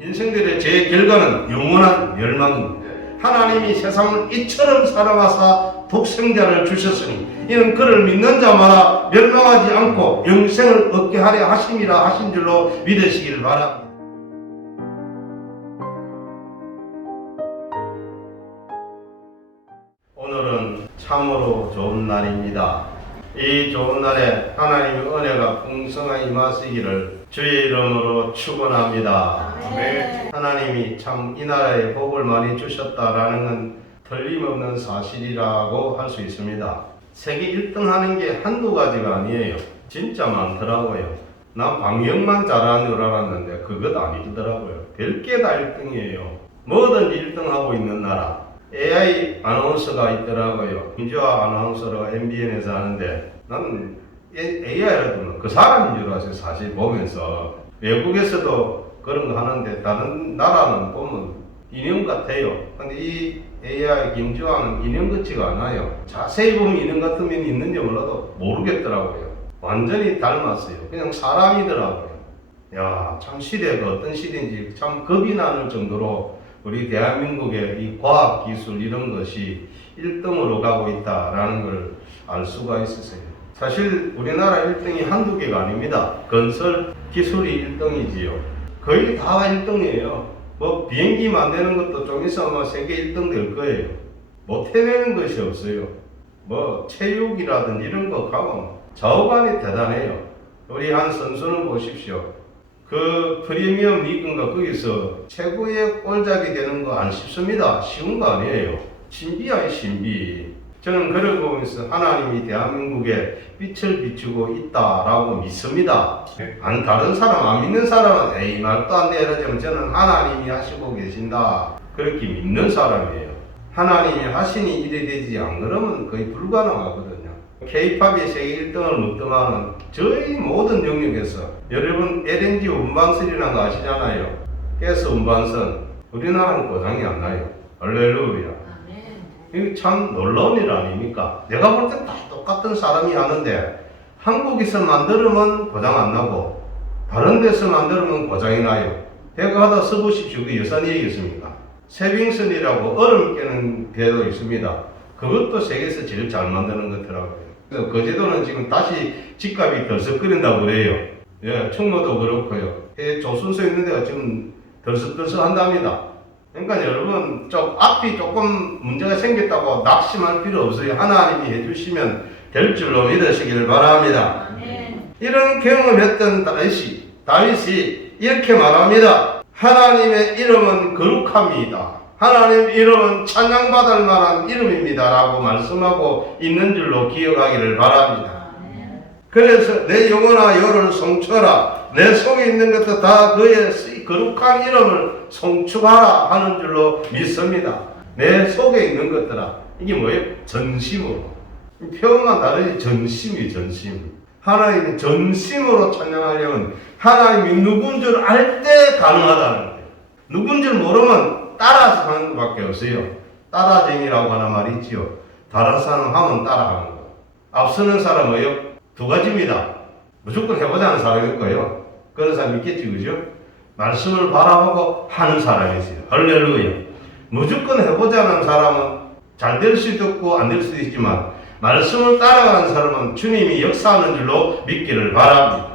인생들의 제 결과는 영원한 멸망입니다. 하나님이 세상을 이처럼 사랑하사 독생자를 주셨으니 이는 그를 믿는 자마다 멸망하지 않고 영생을 얻게 하려 하심이라 하신 줄로 믿으시길 바랍니다. 오늘은 참으로 좋은 날입니다. 이 좋은 날에 하나님의 은혜가 풍성하게 임하시기를 주의 이름으로 축원합니다. 아멘. 하나님이 참 이 나라에 복을 많이 주셨다라는 건 틀림없는 사실이라고 할 수 있습니다. 세계 1등 하는 게 한두 가지가 아니에요. 진짜 많더라고요. 난 방역만 잘하는 줄 알았는데 그것 아니더라고요. 별게 다 1등이에요. 뭐든지 1등 하고 있는 나라. AI 아나운서가 있더라고요. 민주화 아나운서가 MBN에서 하는데 나는 AI라도 그 사람인 줄 알았어요. 사실 보면서. 외국에서도 그런 거 하는데 다른 나라는 보면 인형 같아요. 근데 이 AI 김주환은 인형 같지가 않아요. 자세히 보면 인형 같은 면이 있는지 몰라도 모르겠더라고요. 완전히 닮았어요. 그냥 사람이더라고요. 야, 참 시대가 어떤 시대인지 참 겁이 나는 정도로 우리 대한민국의 이 과학기술 이런 것이 1등으로 가고 있다라는 걸 알 수가 있었어요. 사실 우리나라 1등이 한두 개가 아닙니다. 건설 기술이 1등이지요. 거의 다 1등이에요. 뭐 비행기 만드는 것도 좀 있으면 세계 1등 될 거예요. 못 해내는 것이 없어요. 뭐 체육이라든지 이런 거 가면 좌우간이 대단해요. 우리 한 선수는 보십시오. 그 프리미엄 리그인가 거기서 최고의 골잡이 되는 거 안 쉽습니다. 쉬운 거 아니에요. 신비야 신비. 저는 그걸 보면서 하나님이 대한민국에 빛을 비추고 있다라고 믿습니다. 다른 사람 안 믿는 사람은 에이 말도 안 돼 이러지만 저는 하나님이 하시고 계신다 그렇게 믿는 사람이에요. 하나님이 하시니 일이 되지 안 그러면 거의 불가능하거든요. K-팝이 세계 1등을 먹더만은 저희 모든 영역에서 여러분 LNG 운반선이라는 거 아시잖아요. 가스 운반선 우리나라는 고장이 안 나요. 할렐루야. 이게 참 놀라운 일 아닙니까? 내가 볼 땐 다 똑같은 사람이 하는데 한국에서 만들면 고장 안 나고 다른 데서 만들면 고장이 나요. 배가 하다 써보십시오. 그게 여산 일이겠습니까? 세빙선이라고 얼음 깨는 배도 있습니다. 그것도 세계에서 제일 잘 만드는 거더라고요. 그래서 거제도는 지금 다시 집값이 덜썩거린다고 그래요. 예, 충무도 그렇고요. 조선소 있는 데가 지금 덜썩덜썩 한답니다. 그러니까 여러분 앞이 조금 문제가 생겼다고 낙심할 필요 없어요. 하나님이 해주시면 될 줄로 믿으시기를 바랍니다. 이런 경험했던 다윗이 이렇게 말합니다. 하나님의 이름은 거룩합니다. 하나님 이름은 찬양받을 만한 이름입니다 라고 말씀하고 있는 줄로 기억하기를 바랍니다. 그래서 내 영혼아 여를 송축하라. 내 속에 있는 것도 다 그의 거룩한 이름을 송축하라 하는 줄로 믿습니다. 내 속에 있는 것들아. 이게 뭐예요? 전심으로. 표현만 다르지 전심이 전심. 하나님이 전심으로 찬양하려면 하나님이 누군 줄 알 때 가능하다는 거예요. 누군 줄 모르면 따라서 하는 것밖에 없어요. 따라쟁이라고 하는 말이 있지요. 다른 사람 하면 따라가는 거. 앞서는 사람은 뭐예요? 두 가지입니다. 무조건 해보자는 사람일 거예요. 그런 사람 있겠지, 그죠? 말씀을 바라보고 하는 사람이 있어요. 할렐루야. 무조건 해보자는 사람은 잘 될 수도 있고 안 될 수도 있지만 말씀을 따라가는 사람은 주님이 역사하는 줄로 믿기를 바랍니다.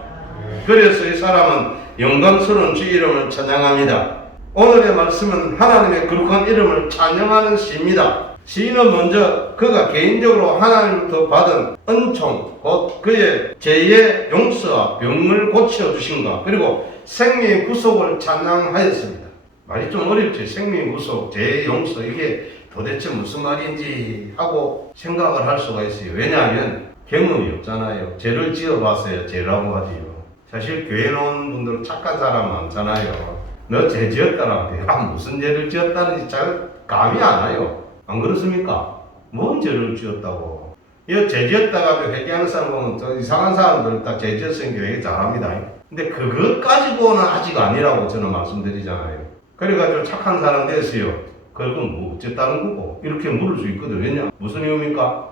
그래서 이 사람은 영광스러운 주 이름을 찬양합니다. 오늘의 말씀은 하나님의 거룩한 이름을 찬양하는 시입니다. 시인은 먼저 그가 개인적으로 하나님부터 받은 은총, 곧 그의 죄의 용서와 병을 고쳐주신 것, 그리고 생명의 구속을 찬양하였습니다. 말이 좀 어렵죠. 생명의 구속, 죄의 용서, 이게 도대체 무슨 말인지 하고 생각을 할 수가 있어요. 왜냐하면 경험이 없잖아요. 죄를 지어봤어요. 죄라고 하지요. 사실 교회 나온 분들 착한 사람 많잖아요. 너 죄 지었다라고 내가 무슨 죄를 지었다는지 잘 감이 안 와요. 안 그렇습니까? 뭔 죄를 지었다고. 이 죄 지었다가 회개하는 사람 보면 저 이상한 사람들 다 죄 지었으니까 회개 잘합니다. 근데 그것 가지고는 아직 아니라고 저는 말씀드리잖아요. 그래가지고 착한 사람 됐어요. 그건 뭐 어쨌다는 거고 이렇게 물을 수 있거든. 왜냐? 무슨 이유입니까?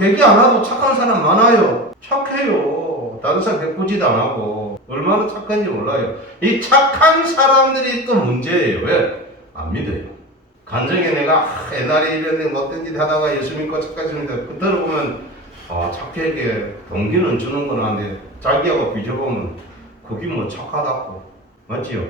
회개 안 하고 착한 사람 많아요. 착해요. 다른 사람 해꾸지도 안 하고 얼마나 착한지 몰라요. 이 착한 사람들이 또 문제예요. 왜? 안 믿어요. 간증에 내가 옛날에 이런 못된 짓 하다가 예수 믿고 착해집니다. 그 들어보면 착하게 동기는 주는 건 한데 자기하고 비교보면 그게 뭐 착하다고. 맞지요?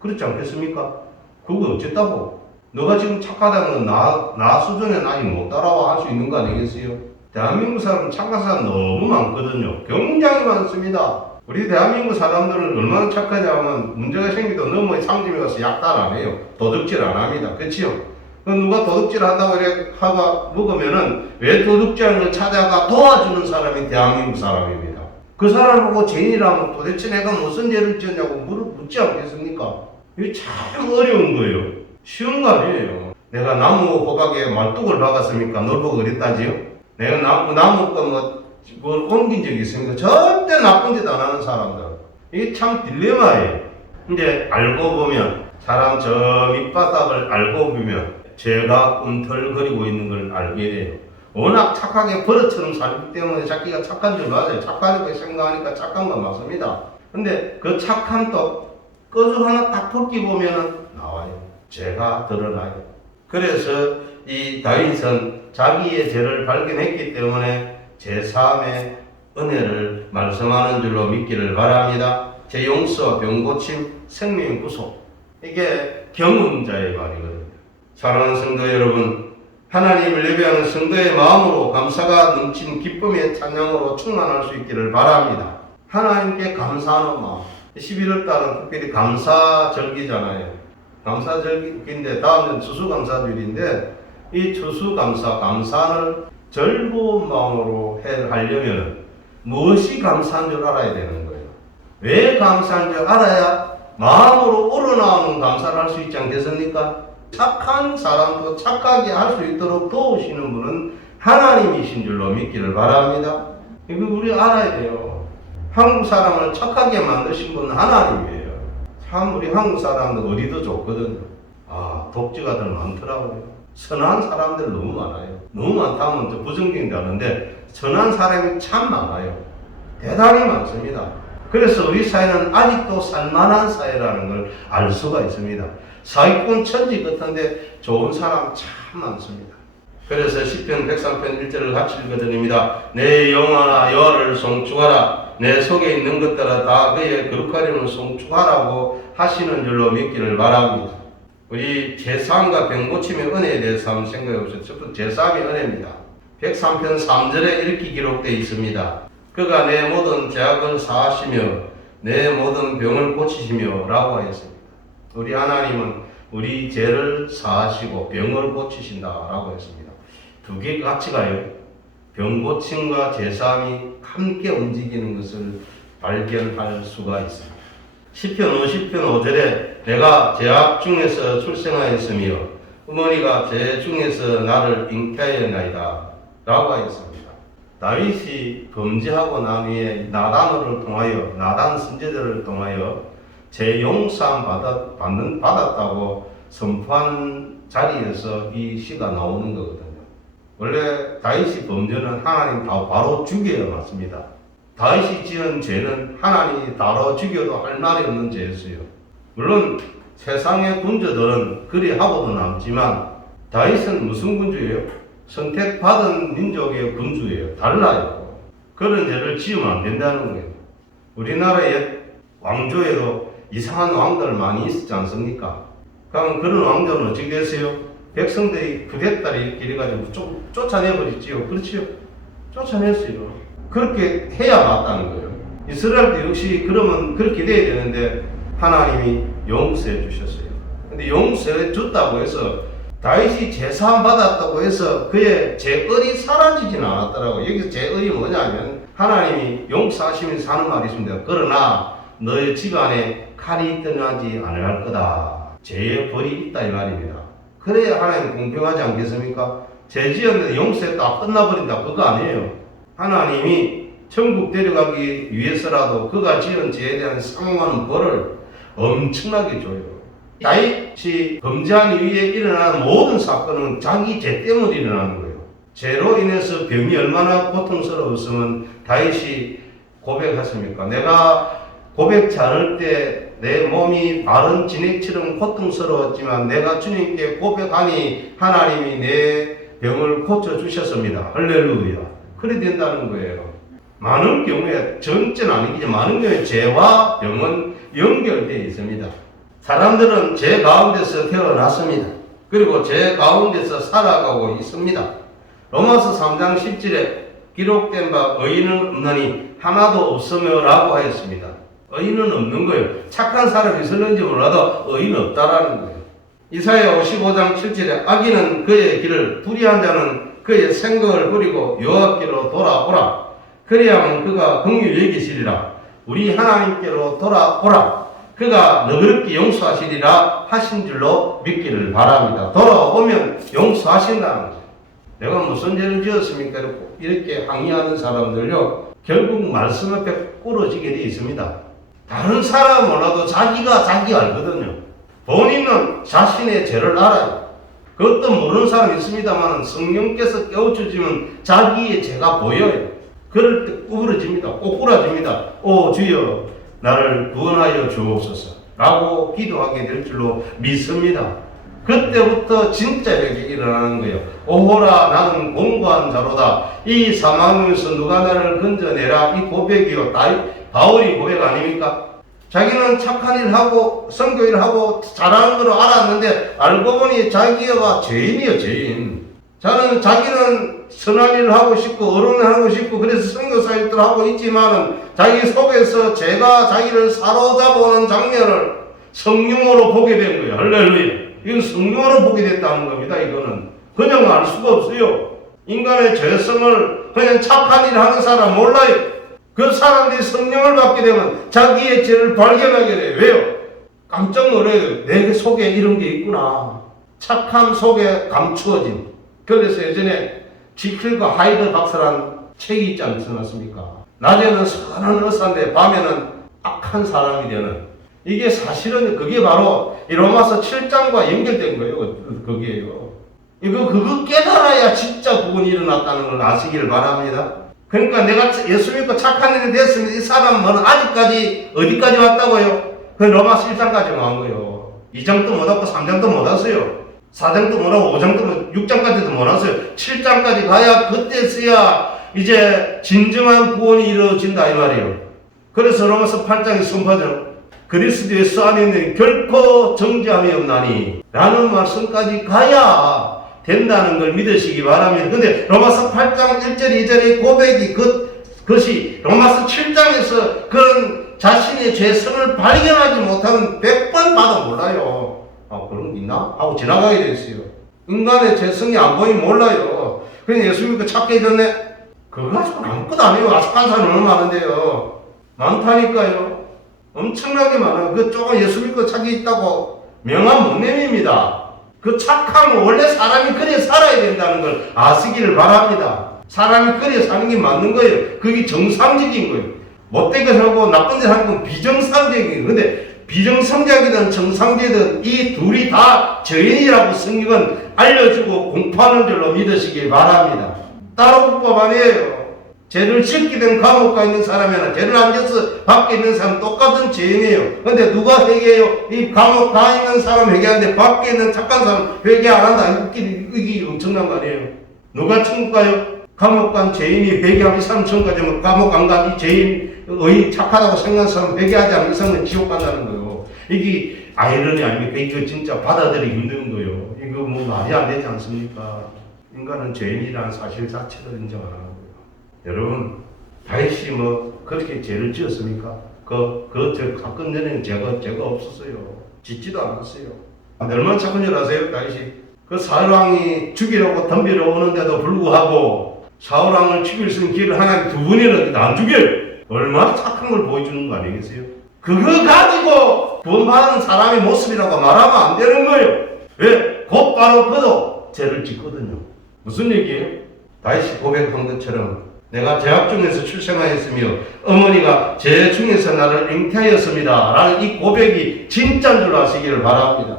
그렇지 않겠습니까? 그거 어쨌다고? 너가 지금 착하다는 건 나 수준에 아직 못 따라와 할 수 있는 거 아니겠어요? 대한민국 사람 착한 사람 너무 많거든요. 굉장히 많습니다. 우리 대한민국 사람들은 얼마나 착하냐면 문제가 생기도 너무 상점에 가서 약탈 안 해요. 도둑질 안 합니다. 그치요? 누가 도둑질 한다고 하고 먹으면은 왜 도둑질하는 걸 찾아가 도와주는 사람이 대한민국 사람입니다. 그 사람 보고 죄인이라면 도대체 내가 무슨 죄를 지었냐고 묻지 않겠습니까? 이게 참 어려운 거예요. 쉬운 거 아니에요. 내가 나무 호박에 말뚝을 박았습니까? 널 보고 그랬다지요? 내가 나무가 뭘 옮긴 적이 있습니까? 절대 나쁜 짓 안 하는 사람들. 이게 참 딜레마예요. 근데 알고 보면, 사람 저 밑바닥을 알고 보면, 죄가 꿈틀거리고 있는 걸 알게 돼요. 워낙 착하게 버릇처럼 살기 때문에 자기가 착한 줄 맞아요. 착하게 생각하니까 착한 건 맞습니다. 근데 그 착한 또 꺼져 하나 딱 벗기 보면은 나와요. 죄가 드러나요. 그래서 이 다윗은 자기의 죄를 발견했기 때문에 제3의 은혜를 말씀하는 줄로 믿기를 바랍니다. 제 용서와 병고침, 생명 구속. 이게 경험자의 말이거든요. 사랑하는 성도 여러분, 하나님을 예배하는 성도의 마음으로 감사가 넘치는 기쁨의 찬양으로 충만할 수 있기를 바랍니다. 하나님께 감사하는 마음. 11월 달은 특별히 감사절기잖아요. 감사절기인데 다음은 추수감사절인데 이 추수감사를 즐거운 마음으로 하려면 무엇이 감사한 줄 알아야 되는 거예요. 왜 감사한 줄 알아야 마음으로 우러나오는 감사를 할 수 있지 않겠습니까? 착한 사람도 착하게 할 수 있도록 도우시는 분은 하나님이신 줄로 믿기를 바랍니다. 이거 우리 알아야 돼요. 한국 사람을 착하게 만드신 분은 하나님이에요. 참 우리 한국 사람들 어디도 좋거든요. 독지가들 많더라고요. 선한 사람들 너무 많아요. 너무 많다면 또 부정적인 줄 아는데 선한 사람이 참 많아요. 대단히 많습니다. 그래서 우리 사회는 아직도 살만한 사회라는 걸 알 수가 있습니다. 사기꾼 천지 같은데 좋은 사람 참 많습니다. 그래서 시편 103편 1절을 같이 읽어드립니다. 내 영혼아 여호와를 송축하라. 내 속에 있는 것들아 다 그의 거룩하림을 송축하라고 하시는 줄로 믿기를 바랍니다. 우리 제3과 병고침의 은혜에 대해서 한번 생각해 보세요. 첫 번째 제3의 은혜입니다. 103편 3절에 이렇게 기록되어 있습니다. 그가 내 모든 죄악을 사하시며 내 모든 병을 고치시며 라고 하였습니다. 우리 하나님은 우리 죄를 사하시고 병을 고치신다 라고 했습니다. 두 개 같이 가요. 병고침과 제사함이 함께 움직이는 것을 발견할 수가 있습니다. 시편 50편 5절에 내가 죄악 중에서 출생하였으며 어머니가 죄 중에서 나를 잉태하였나이다 라고 하였습니다. 다윗이 범죄하고 난 후에 나단을 통하여 나단 선지자를 통하여 죄 용서함 받았다고 선포하는 자리에서 이 시가 나오는 거거든요. 원래 다윗이 범죄는 하나님 바로 죽여야 맞습니다. 다윗이 지은 죄는 하나님이 바로 죽여도 할 말이 없는 죄였어요. 물론 세상의 군주들은 그리 하고도 남지만 다윗은 무슨 군주예요? 선택받은 민족의 군주예요. 달라요. 그런 죄를 지으면 안 된다는 거예요. 우리나라의 왕조에도 이상한 왕들 많이 있었지 않습니까? 그럼 그런 왕조는 어떻게 됐어요? 백성들이 구대딸이 이렇게 이래가지고 쫓아내버렸지요. 그렇지요? 쫓아냈어요. 그렇게 해야 맞다는 거예요. 이스라엘도 역시 그러면 그렇게 돼야 되는데 하나님이 용서해 주셨어요. 근데 용서해 줬다고 해서 다윗이 제사함 받았다고 해서 그의 죄의이 사라지지는 않았더라고요. 여기서 죄의이 뭐냐면 하나님이 용서하시면서 하는 말이 있습니다. 그러나 너의 집안에 칼이 떠나지 않을 거다. 죄의 벌이 있다 이 말입니다. 그래야 하나님 공평하지 않겠습니까? 죄 지었는데 용서했다 끝나버린다 그거 아니에요. 하나님이 천국 데려가기 위해서라도 그가 지은 죄에 대한 상응하는 벌을 엄청나게 줘요. 다윗이 범죄한 이후에 일어나는 모든 사건은 자기 죄 때문에 일어나는 거예요. 죄로 인해서 병이 얼마나 고통스러웠으면 다윗이 고백했습니까? 내가 고백 잘할 때 내 몸이 마른 진액처럼 고통스러웠지만 내가 주님께 고백하니 하나님이 내 병을 고쳐주셨습니다. 할렐루야. 그래 된다는 거예요. 많은 경우에, 전체는 아니겠지만 많은 경우에 죄와 병은 연결되어 있습니다. 사람들은 죄 가운데서 태어났습니다. 그리고 죄 가운데서 살아가고 있습니다. 로마서 3장 10절에 기록된 바 의인은 없느니 하나도 없으며 라고 하였습니다. 의인은 없는 거예요. 착한 사람이 있을는지 몰라도 의인은 없다라는 거예요. 이사야 55장 7절에 악인은 그의 길을, 불의한 자는 그의 생각을 버리고 여호와께로 돌아오라. 그래야만 그가 긍휼히 여기시리라. 우리 하나님께로 돌아오라. 그가 너그럽게 용서하시리라 하신 줄로 믿기를 바랍니다. 돌아오면 용서하신다는 거예요. 내가 무슨 죄를 지었습니까? 이렇게 항의하는 사람들요, 결국 말씀 앞에 꿇어지게 되어 있습니다. 다른 사람은 몰라도 자기가 알거든요. 본인은 자신의 죄를 알아요. 그것도 모르는 사람이 있습니다만 성령께서 깨우쳐주면 자기의 죄가 보여요. 그럴 때 구부러집니다. 꼬꾸라집니다. 오 주여 나를 구원하여 주옵소서 라고 기도하게 될 줄로 믿습니다. 그때부터 진짜 회개가 일어나는 거예요. 오호라 나는 공고한 자로다. 이 사망에서 누가 나를 건져내라. 이 고백이요. 바울이 고백 아닙니까? 자기는 착한 일 하고 선교 일 하고 잘하는 걸 알았는데 알고 보니 자기가 죄인이에요. 죄인. 자기는 선한 일을 하고 싶고 어른을 하고 싶고 그래서 선교사 일들을 하고 있지만은 자기 속에서 죄가 자기를 사로잡아오는 장면을 성령으로 보게 된 거예요. 할렐루야. 이건 성령으로 보게 됐다는 겁니다. 이거는 그냥 알 수가 없어요. 인간의 죄성을 그냥 착한 일을 하는 사람 몰라요. 그 사람들이 성령을 받게 되면 자기의 죄를 발견하게 돼요. 왜요? 깜짝 놀라요. 내 속에 이런 게 있구나. 착함 속에 감추어진. 그래서 예전에 지킬과 하이드 박사란 책이 있지 않습니까? 낮에는 선한 의사인데 밤에는 악한 사람이 되는. 이게 사실은 그게 바로 이 로마서 7장과 연결된 거예요. 그게요. 그거 깨달아야 진짜 구원이 일어났다는 걸 아시기를 바랍니다. 그러니까 내가 예수 믿고 착한 일이 됐으면 이 사람은 아직까지 어디까지 왔다고요? 그 로마서 1장까지 온 거예요. 2장도 못 왔고 3장도 못 왔어요. 4장도 못 하고 5장도 6장까지도 못 왔어요. 7장까지 가야 그때서야 이제 진정한 구원이 이루어진다 이 말이에요. 그래서 로마서 8장에 선포하죠. 그리스도 예수 안에 있는 결코 정죄함이 없나니 라는 말씀까지 가야 된다는 걸 믿으시기 바랍니다. 근데 로마서 8장 1절 2절의 고백이 그것이 로마서 7장에서 그런 자신의 죄성을 발견하지 못하면 100번 봐도 몰라요. 그런 게 있나? 하고 지나가게 됐어요. 인간의 죄성이 안 보이면 몰라요. 그냥 예수 믿고 착해졌네? 그거 가지고 아무것도 안 해요. 아직한 사람 얼마나 많은데요. 많다니까요. 엄청나게 많아요. 그 조금 예수 믿고 착해 있다고 명함 못 내밉니다. 그 착함은 원래 사람이 그래 살아야 된다는 걸 아시기를 바랍니다. 사람이 그래 사는 게 맞는 거예요. 그게 정상적인 거예요. 못되게 살고 나쁜 데 사는 건 비정상적인 거예요. 근데 비정상적이든 정상적이든 이 둘이 다 죄인이라고 성경은 알려주고 공포하는 줄로 믿으시길 바랍니다. 따로 법 아니에요. 죄를 짓게 된 감옥 가 있는 사람이나 죄를 안 져서 밖에 있는 사람 똑같은 죄인이에요. 근데 누가 회개해요? 이 감옥 가 있는 사람 회개하는데 밖에 있는 착한 사람 회개 안 한다. 이게 엄청난 거 아니에요? 누가 천국 가요? 감옥 간 죄인이 회개하면 이 사람 천국 가지만 감옥 안 간 이 죄인 의인 착하다고 생각하는 사람 회개하지 않는 이상은 지옥 간다는 거예요. 이게 아이러니 아닙니까? 이거 진짜 받아들이기 힘든 거예요. 이거 뭐 말이 안 되지 않습니까? 인간은 죄인이라는 사실 자체를 인정 안 하는 거예요. 여러분, 다윗이 그렇게 죄를 지었습니까? 사건 전에는 죄가 없었어요. 짓지도 않았어요. 얼마나 착한 줄 아세요, 다윗이? 그 사울왕이 죽이려고 덤비러 오는데도 불구하고 사울왕을 죽일 수 있는 길을 하나님 두 번이나 안 죽여요. 얼마나 착한 걸 보여주는 거 아니겠어요? 그거 가지고 구원받은 사람의 모습이라고 말하면 안 되는 거예요. 왜? 곧바로 그도 죄를 짓거든요. 무슨 얘기예요? 다윗이 고백한 것처럼 내가 죄악 중에서 출생하였으며 어머니가 죄 중에서 나를 잉태하였습니다 라는 이 고백이 진짜인 줄 아시기를 바랍니다.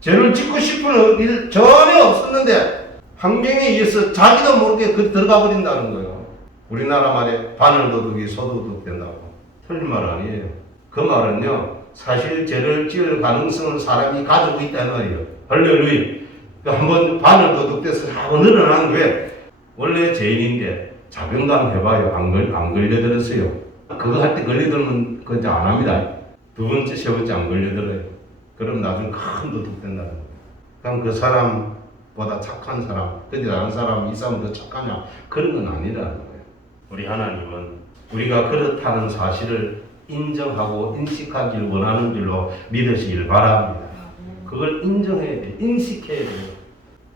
죄를 짓고 싶은 일 전혀 없었는데 환경에 의해서 자기도 모르게 들어가 버린다는 거예요. 우리나라 말에 바늘 도둑이 소도둑 된다고. 틀린 말 아니에요. 그 말은요, 사실 죄를 지을 가능성은 사람이 가지고 있다는 말이에요. 할렐루야. 한번 바늘 도둑돼서 하고 늘어나는 왜? 원래 죄인인데 자병감 해봐요. 안 걸려들었어요. 그거 할 때 걸려들면 그거 안 합니다. 두 번째, 세 번째 안 걸려들어요. 그럼 나중에 큰 도둑 된다는 거예요. 그럼 그 사람보다 착한 사람, 그때 다른 사람, 이 사람 더 착하냐? 그런 건 아니라는 거예요. 우리 하나님은 우리가 그렇다는 사실을 인정하고 인식하기를 원하는 줄로 믿으시길 바랍니다. 그걸 인정해야 돼요. 인식해야 돼요.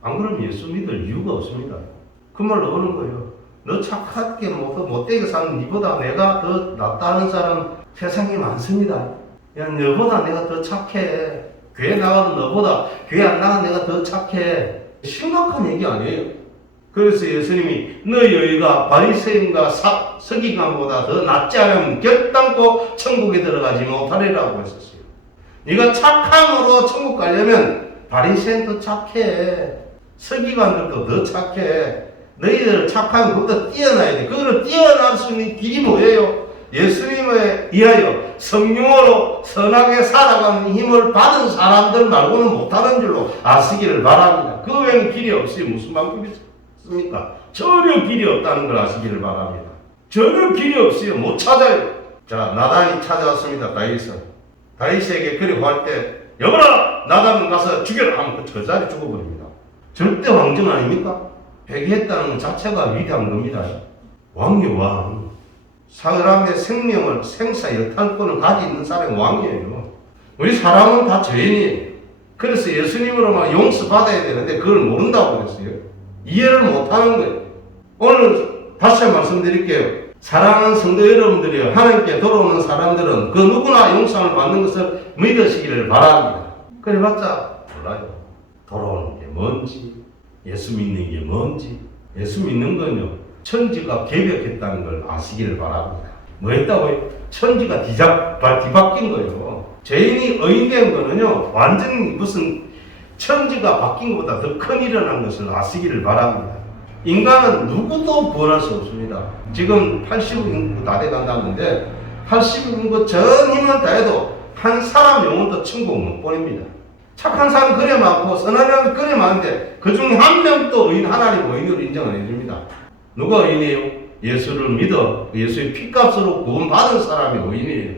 안 그러면 예수 믿을 이유가 없습니다. 그 말로 하는 거예요. 너 착하게 못되게 사는 니보다 내가 더 낫다는 사람 세상에 많습니다. 야, 너보다 내가 더 착해. 교회 나가는 너보다 교회 안 나가는 내가 더 착해. 심각한 얘기 아니에요. 그래서 예수님이 너희가 바리새인과 서기관보다 더 낫지 않으면 결단코 천국에 들어가지 못하리라고 했었어요. 네가 착함으로 천국 가려면 바리새인도 착해. 서기관들도 더 착해. 너희들 착하면 그보다 뛰어나야 돼. 그거를 뛰어날 수 있는 길이 뭐예요? 예수님에 의하여 성령으로 선하게 살아가는 힘을 받은 사람들 말고는 못하는 줄로 아시기를 바랍니다. 그 외에는 길이 없어요. 무슨 방법이 있습니까? 전혀 길이 없다는 걸 아시기를 바랍니다. 전혀 길이 없어요. 못 찾아요. 자, 나단이 찾아왔습니다. 다윗에게 그리 구할 때 여보라 나단은 가서 죽여라 하면 그 자리 죽어버립니다. 절대 왕정 아닙니까? 회개했다는 것 자체가 위대한 겁니다. 왕이 왕. 사람의 생명을 생사 여탈권을 가지고 있는 사람이 왕이에요. 우리 사람은 다 죄인이에요. 그래서 예수님으로만 용서받아야 되는데 그걸 모른다고 그랬어요. 이해를 못하는 거예요. 오늘 다시 말씀드릴게요. 사랑하는 성도 여러분들이요, 하나님께 돌아오는 사람들은 그 누구나 용서를 받는 것을 믿으시기를 바랍니다. 그래봤자 몰라요. 돌아오는 게 뭔지, 예수 믿는 게 뭔지. 예수 믿는 건요, 천지가 개벽했다는 걸 아시기를 바랍니다. 뭐 했다고요? 천지가 뒤바뀐 거예요. 죄인이 의인된 거는요, 완전히 무슨 천지가 바뀐 것보다 더 큰 일어난 것을 아시기를 바랍니다. 인간은 누구도 구원할 수 없습니다. 지금 80억 인구 다 돼간다는데 80억 인구 전 힘을 다해도 한 사람 영혼도 천국 못 보냅니다. 착한 사람 그래 많고 선한 사람 그래 많은데 그 중에 한 명도 의인, 하나님 의인으로 인정 안 해줍니다. 누가 의인이에요? 예수를 믿어 예수의 피값으로 구원받은 사람이 의인이에요.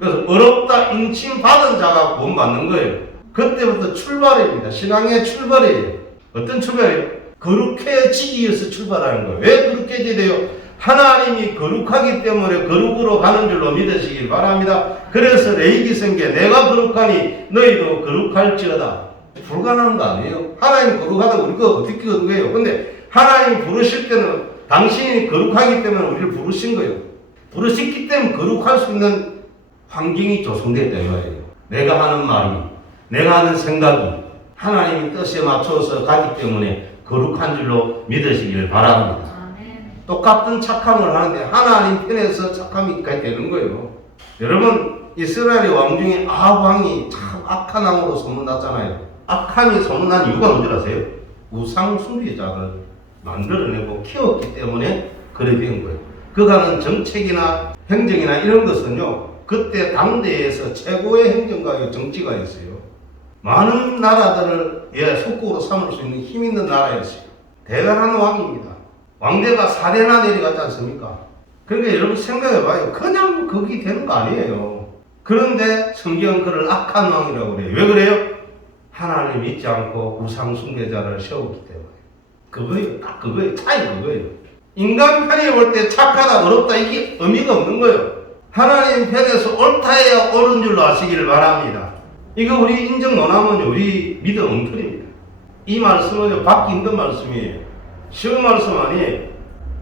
그래서 어렵다 인침받은 자가 구원받는 거예요. 그때부터 출발입니다. 신앙의 출발이에요. 어떤 출발이에요? 거룩해지기 위해서 출발하는 거예요. 왜 거룩해져야 돼요? 하나님이 거룩하기 때문에 거룩으로 가는 줄로 믿으시길 바랍니다. 그래서 레위기성경에 내가 거룩하니 너희도 거룩할지어다. 불가능한 거 아니에요. 하나님 거룩하다고 우리가 어떻게 거룩해요? 근데 하나님 부르실 때는 당신이 거룩하기 때문에 우리를 부르신 거예요. 부르셨기 때문에 거룩할 수 있는 환경이 조성됐다 이 말이에요. 내가 하는 말이, 내가 하는 생각이 하나님의 뜻에 맞춰서 가기 때문에 거룩한 줄로 믿으시길 바랍니다. 똑같은 착함을 하는데 하나님 편에서 착함이 되는 거예요. 여러분, 이스라엘의 왕 중에 아합 왕이 참 악한 왕으로 소문났잖아요. 악함이 소문난 이유가 뭔지 아세요? 우상 숭배자를 만들어내고 키웠기 때문에 그래 된 거예요. 그가는 정책이나 행정이나 이런 것은요, 그때 당대에서 최고의 행정가요 정치가 있어요. 많은 나라들을 속국으로 삼을 수 있는 힘 있는 나라였어요. 대단한 왕입니다. 왕대가 4대나 내려갔지 않습니까? 그러니까 여러분 생각해봐요. 그냥 거기 되는 거 아니에요. 그런데 성경은 그를 악한 왕이라고 그래요. 왜 그래요? 하나님 믿지 않고 우상 숭배자를 세웠기 때문에. 그거예요. 딱 그거예요. 차이 그거예요. 인간 편에 볼 때 착하다 어렵다 이게 의미가 없는 거예요. 하나님 편에서 옳다 해야 옳은 줄로 아시기를 바랍니다. 이거 우리 인정 못하면 우리 믿음 엉터리입니다. 이 말씀은 밖에 있는 말씀이에요. 쉬운 말씀 아니에요.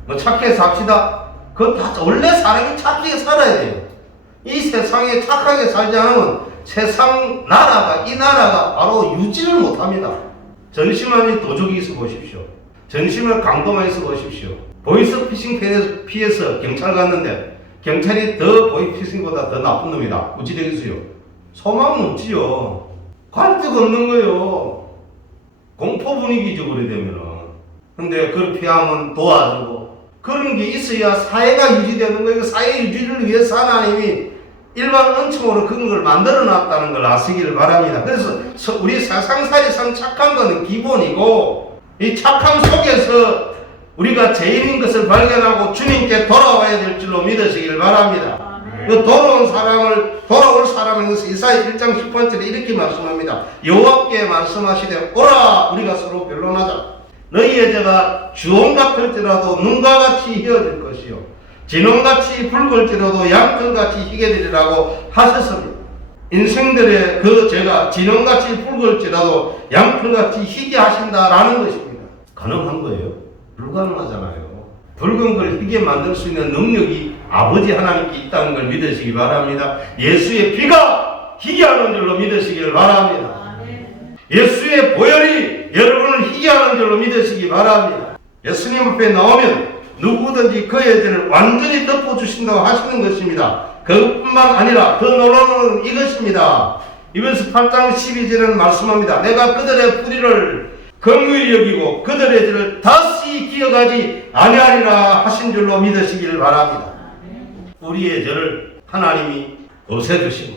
뭐 착해 삽시다. 그건 다 원래 사람이 착하게 살아야 돼요. 이 세상에 착하게 살지 않으면 세상 나라가 이 나라가 바로 유지를 못합니다. 전시만이 도둑이 있어 보십시오. 전시만 강도만 있어 보십시오. 보이스피싱 피해서 경찰 갔는데 경찰이 더 보이스피싱보다 더 나쁜 놈이다. 어찌 되겠어요? 소망은 없지요. 갈 데가 없는 거예요. 공포 분위기죠, 그래 되면은. 근데 그걸 피하면 도와주고 그런 게 있어야 사회가 유지되는 거예요. 사회 유지를 위해서 하나님이 일반 은총으로 그런 걸 만들어 놨다는 걸 아시기를 바랍니다. 그래서 우리 세상살이상 착한 것은 기본이고, 이 착함 속에서 우리가 죄인인 것을 발견하고 주님께 돌아와야 될 줄로 믿으시기를 바랍니다. 그 돌아올 사람은 이사야 1장 10번째에 이렇게 말씀합니다. 여호와께 말씀하시되 오라 우리가 서로 변론하자. 너희의 죄가 주홍 같을지라도 눈과 같이 희어질 것이요 진홍같이 붉을지라도 양털같이 희게 되리라고 하셨습니다. 인생들의 그 죄가 진홍같이 붉을지라도 양털같이 희게 하신다라는 것입니다. 가능한 거예요? 불가능하잖아요. 붉은 걸 희게 만들 수 있는 능력이 아버지 하나님께 있다는 걸 믿으시기 바랍니다. 예수의 피가 희게 하는 줄로 믿으시길 바랍니다. 예수의 보혈이 여러분을 희게 하는 줄로 믿으시기 바랍니다. 예수님 앞에 나오면 누구든지 그의 죄를 완전히 덮어주신다고 하시는 것입니다. 그것뿐만 아니라 더 놀라운 것은 이것입니다. 이번서 8장 12절에는 말씀합니다. 내가 그들의 뿌리를 긍휼히 여기고 그들의 죄를 다시 기억하지 아니하리라 하신 줄로 믿으시기를 바랍니다. 우리의 죄를 하나님이 없애주시고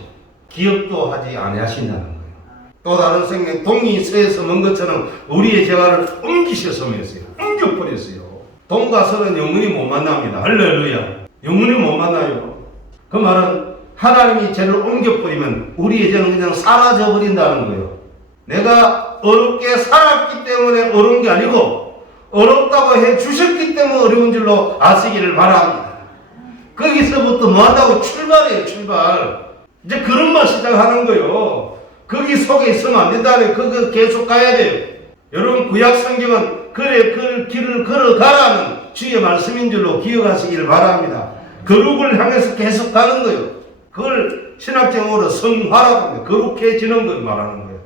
기억도 하지 아니하신다는 거예요. 또 다른 생명 동이 서에서 먼 것처럼 우리의 죄를 옮기셔서 옮겨버렸어요. 동과 서는 영원히 못 만납니다. 할렐루야. 영원히 못 만나요. 그 말은 하나님이 죄를 옮겨버리면 우리의 죄는 그냥 사라져버린다는 거예요. 내가 어렵게 살았기 때문에 어려운 게 아니고 어렵다고 해주셨기 때문에 어려운 줄로 아시기를 바랍니다. 거기서부터 뭐 한다고? 출발이에요. 출발. 이제 그런만 시작하는 거예요. 거기 속에 있으면 안 된다네. 그거 계속 가야 돼요. 여러분 구약 성경은 그래 그 길을 걸어가라는 주의 말씀인 줄로 기억하시기를 바랍니다. 거룩을 향해서 계속 가는 거예요. 그걸 신학적으로 성화라고 합니다. 거룩해지는 걸 말하는 거예요.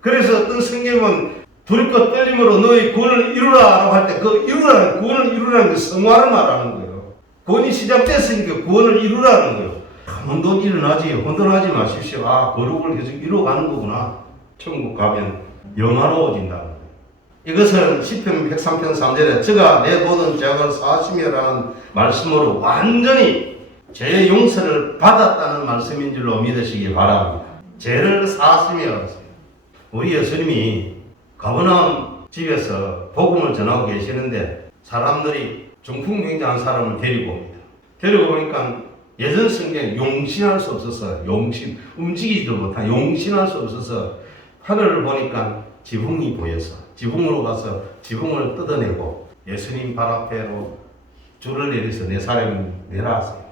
그래서 어떤 성경은 두렵고 떨림으로 너희 구원을 이루라라고 할 때 그 이루라는 구원을 이루라는 게 성화를 말하는 거예요. 구원이 시작됐으니까 구원을 이루라는 거예요. 혼돈 일어나지. 혼돈하지 마십시오. 아, 거룩을 계속 이루어가는 거구나. 천국 가면 영화로워진다는 거예요. 이것은 시편 103편 3절에 저가 내 모든 죄악을 사하시며라는 말씀으로 완전히 죄의 용서를 받았다는 말씀인 줄로 믿으시기 바랍니다. 죄를 사하시며 우리 예수님이 가버나움 집에서 복음을 전하고 계시는데 사람들이 중풍병자한 사람을 데리고 옵니다. 데리고 오니까 예전 성경에 용신할 수 없어서 움직이지도 못한 용신할 수 없어서 하늘을 보니까 지붕이 보여서 지붕으로 가서 지붕을 뜯어내고 예수님 발 앞에로 줄을 내려서 네 사람을 내라하세요.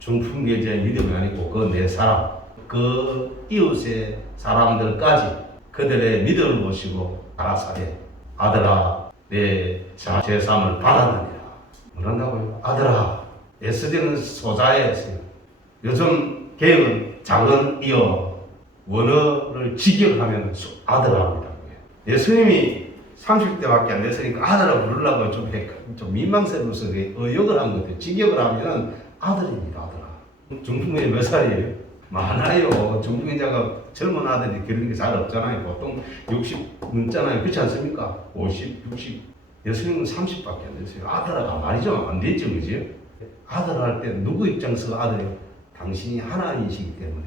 중풍병자의 믿음이 아니고 그 네 사람, 그 이웃의 사람들까지 그들의 믿음을 보시고 가라사대 아들아 내 죄사함을 받았느니라. 뭐란다고요? 아들아. 예수님은 소자였어요. 요즘 개혁은 작은 이어 원어를 직역하면 아들아입니다. 예수님이 30대밖에 안 됐으니까 아들아 부르려고 좀 민망스러워서 의역을 한 것같아요. 직역을 하면 아들입니다. 아들아. 중풍병이 몇 살이에요? 많아요. 중풍병자가 젊은 아들이 그런 게 잘 없잖아요. 보통 60 넘잖아요. 그렇지 않습니까? 50, 60. 예수님은 30밖에 안 됐어요. 아들아가 말이 좀 안 됐죠. 그지? 아들 할 때 누구 입장에서 아들이요? 당신이 하나님이시기 때문에.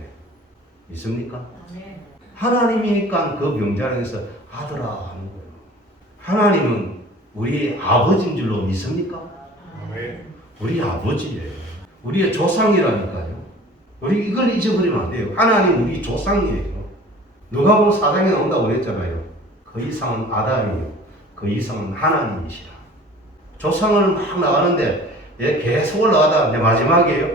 믿습니까? 네. 하나님이니까 그 병자에서 아들아 하는 거예요. 하나님은 우리 아버지인 줄로 믿습니까? 네. 우리 아버지예요. 우리의 조상이라니까요. 우리 이걸 잊어버리면 안 돼요. 하나님 우리 조상이에요. 누가 보면 사장에 나온다고 그랬잖아요. 그 이상은 아담이요. 그 이상은 하나님이시라. 조상을 막 나가는데 계속 올라가다 내 마지막이에요.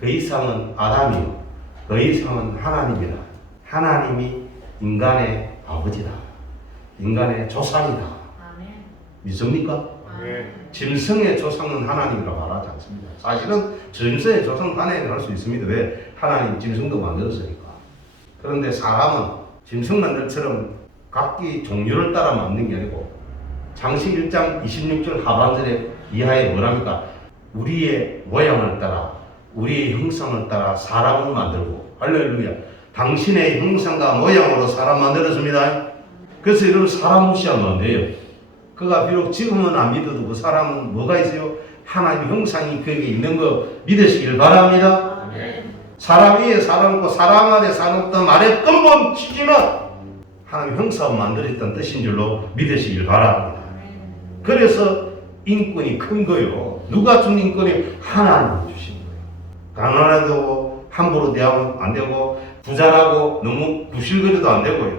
그 이상은 아담이요. 그 이상은 하나님이다. 하나님이 인간의 아버지다. 인간의 조상이다. 아멘. 믿습니까? 아멘. 짐승의 조상은 하나님이라고 말하지 않습니다. 사실은 짐승의 조상은 하나님이라고 할 수 있습니다. 왜? 하나님 짐승도 만들었으니까. 그런데 사람은 짐승 만들처럼 각기 종류를 따라 만든 게 아니고 창세기 1장 26절 하반절에 이하에 뭐랍니까? 우리의 모양을 따라 우리의 형상을 따라 사람을 만들고 할렐루야. 당신의 형상과 모양으로 사람 만들었습니다. 그래서 여러분 사람 무시하면 안 돼요. 그가 비록 지금은 안 믿어도 그 사람은 뭐가 있어요? 하나님의 형상이 그에게 있는 거 믿으시길 바랍니다. 사람 위에 사람 없고 사람 아래 사람 없던 말의 근본 취지는 하나님 형상을 만들었다는 뜻인 줄로 믿으시길 바랍니다. 그래서 인권이 큰 거요. 누가 준 인권이 하나님이 주신 거예요. 가난하다고 함부로 대하면 안 되고 부자라고 너무 구실거려도 안 되고요.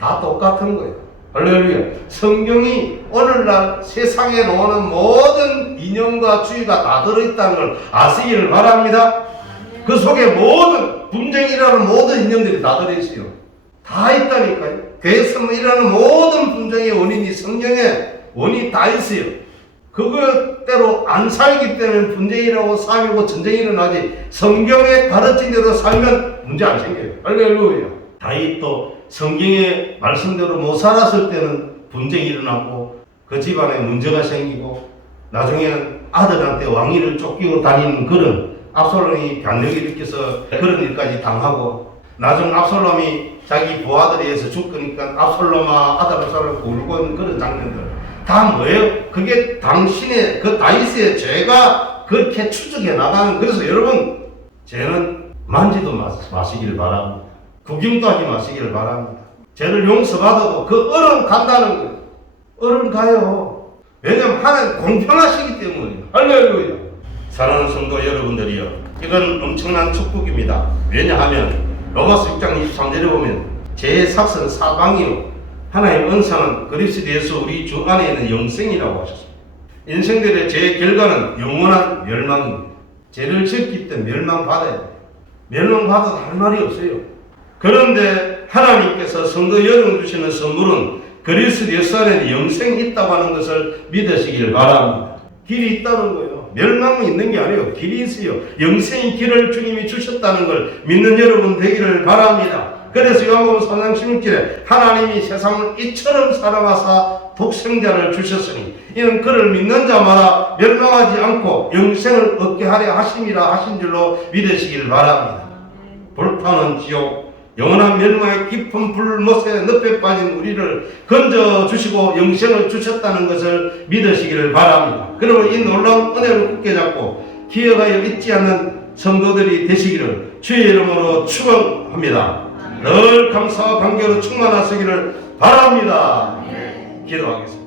다 똑같은 거예요. 할렐루야. 성경이 오늘날 세상에 나오는 모든 이념과 주의가 다 들어있다는 걸 아시기를 바랍니다. 그 속에 모든 분쟁이라는 모든 이념들이 다 들어있어요. 다 있다니까요. 교회에서 일어나는 모든 분쟁의 원인이 성경에 원인이 다 있어요. 그것대로 안 살기 때문에 분쟁이라고 싸우고 전쟁이 일어나지 성경에 가르친 대로 살면 문제 안 생겨요. 할렐루야. 다윗도 성경의 말씀대로 못 살았을 때는 분쟁이 일어나고 그 집안에 문제가 생기고 나중에는 아들한테 왕위를 쫓기고 다니는 그런 압살롬이 반역을 일으켜서 그런 일까지 당하고 나중 압살롬이 자기 부하들에 의해서 죽으니까 압살롬아 아들 압살롬 울고 있는 그런 장면들 다 뭐예요? 그게 당신의 그 다윗의 죄가 그렇게 추적해 나가는. 그래서 여러분 죄는 만지도 마시기를 바랍니다. 구경도 하지 마시기를 바랍니다. 죄를 용서받아도 그 얼음 간다는 거예요. 얼음 가요. 왜냐하면 하나님 공평하시기 때문이에요. 할렐루야. 사랑하는 성도 여러분들이요, 이건 엄청난 축복입니다. 왜냐하면 로마서 6장 23절에 보면 죄의 삭은 사방이요 하나님의 은사는 그리스도 예수 우리 주 안에 있는 영생이라고 하셨습니다. 인생들의 죄의 결과는 영원한 멸망입니다. 죄를 짓기 때문에 멸망받아야 돼요. 멸망받아도 할 말이 없어요. 그런데 하나님께서 성도 여러분 주시는 선물은 그리스도 예수 안에 영생이 있다고 하는 것을 믿으시길 바랍니다. 길이 있다는 거예요. 멸망은 있는 게 아니에요. 길이 있어요. 영생의 길을 주님이 주셨다는 걸 믿는 여러분 되기를 바랍니다. 그래서 요한복음 3장 16절에 하나님이 세상을 이처럼 사랑하사 독생자를 주셨으니 이는 그를 믿는 자마다 멸망하지 않고 영생을 얻게 하려 하심이라 하신 줄로 믿으시길 바랍니다. 불타는 지옥 영원한 멸망의 깊은 불못에 늪에 빠진 우리를 건져주시고 영생을 주셨다는 것을 믿으시기를 바랍니다. 그러면 이 놀라운 은혜를 굳게 잡고 기억하여 잊지 않는 성도들이 되시기를 주의 이름으로 축원합니다. 늘 감사와 관계로 충만하시기를 바랍니다. 기도하겠습니다.